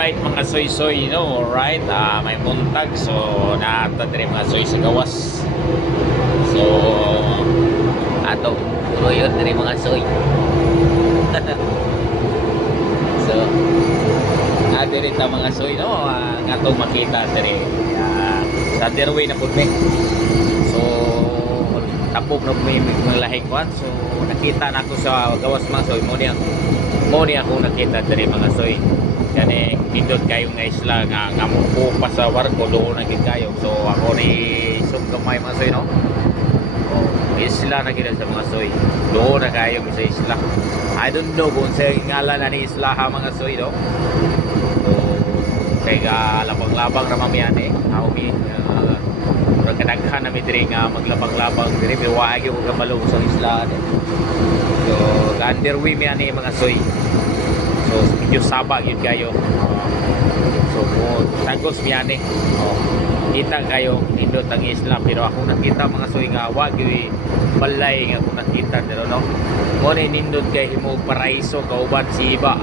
Alright mga soy-soy, you know, alright, may buntag, so naata din mga soy sa gawas. So, ato, puro yun din mga soy. So, ato rin ta mga soy, no, nga to makita din sa derway na punme. So, tapog na may mga lahing kwan, so nakita na ako sa gawas mga soy, mo niya ako nakita din mga soy. Kani pindot kayo nga isla nga mupo pa sa barko doon na gid kayo. So ako ni sub gamay mga soy, no. Isla na gid sa mga soy. Doon na kayo sa isla. I don't know kung sa ngalan na ni isla ha mga soy, no. So kay labang-labang ra mamian how mi murag kadaghan na mi diri nga maglabang-labang diri biwaagi ko kabalo sa isla. So underway mi ani mga soy. So medyo sabag yun kayo. So tagos miyane. Kita kayo nindot ang isla, pero ako nakita mga soy nga wag yung balay nga ako nakita nila, no. Mo ni nindot kay himo paraiso kauban si iba.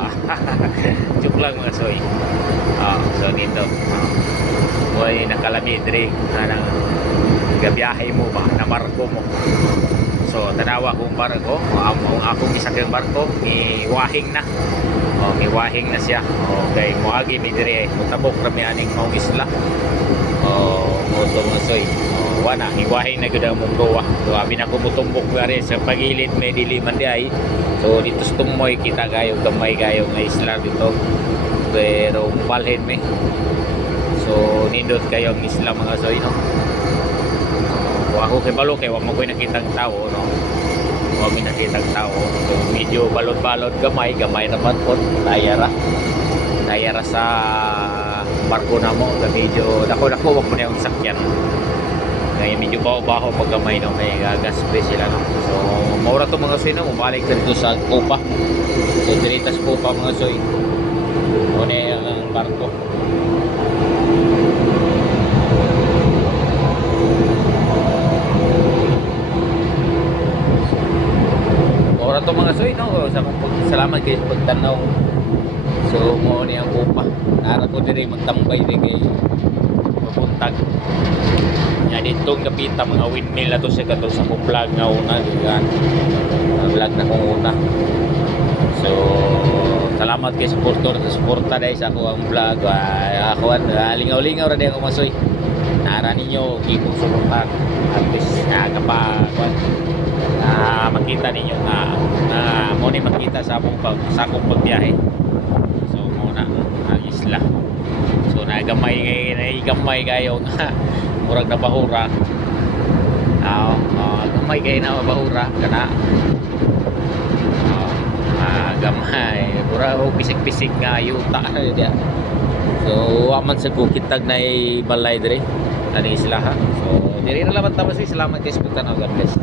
Joke lang mga soy. So nindot. Mo ni nakalami diri kanang gabiyahe mo ba na barko mo. So tanawa kong barko, ang akong isakang barko ni wahing na. May wahing na siya. Okay, moagi mi dire mutabok ra mi aning maong isla. Mo to mga soy. Wana hiwahing na gud ang munggowa. So abi na ko mutumbok gari sa pagilid may dili man di ay. So dito sa tumoy kita gayo gamay gayo nga isla dito. Pero balhin mi. So nindot kayo ang isla mga soy, no. Ako kay balo kay wa mo koy nakitang tao, no. Huwag may nakitang tao. So medyo balot-balot gamay naman po. Tayara sa barko na mo. Medyo dako-dako wag mo na yung sakyan. Kaya medyo baho-baho pag gamay, no. May gaspe sila, no. So maura to mga soy, no. Mabalik dito sa Copa. So diritas Copa mga soy. Muna ang barko. Ora to mga soy, no. Sa akong salamat kayo sa pagtanaw. So mo ni ang upa. Ara ko diri magtambay din kay papuntag. Nya ditong kapita mga windmill na to sa kato sa akong vlog nga una gan. Vlog na kong una. So salamat kay supporter sa suporta dai sa ako ang vlog. Ako lingaw-lingaw ra din ako masoy. Nara ninyo kipong suportahan. At least nakapagwan. Makita ninyo na mo ni makita sa akong pagbiyahe. So muna ang isla. So nagamay kayo nga murag na bahura. Gamay kayo na bahura kana. Gamay mura o bisik-bisik nga yuta dia. So aman sa kukitag na balay dire ani isla ha. So diri na laban ta. Salamat kay sa pagtanaw. God bless.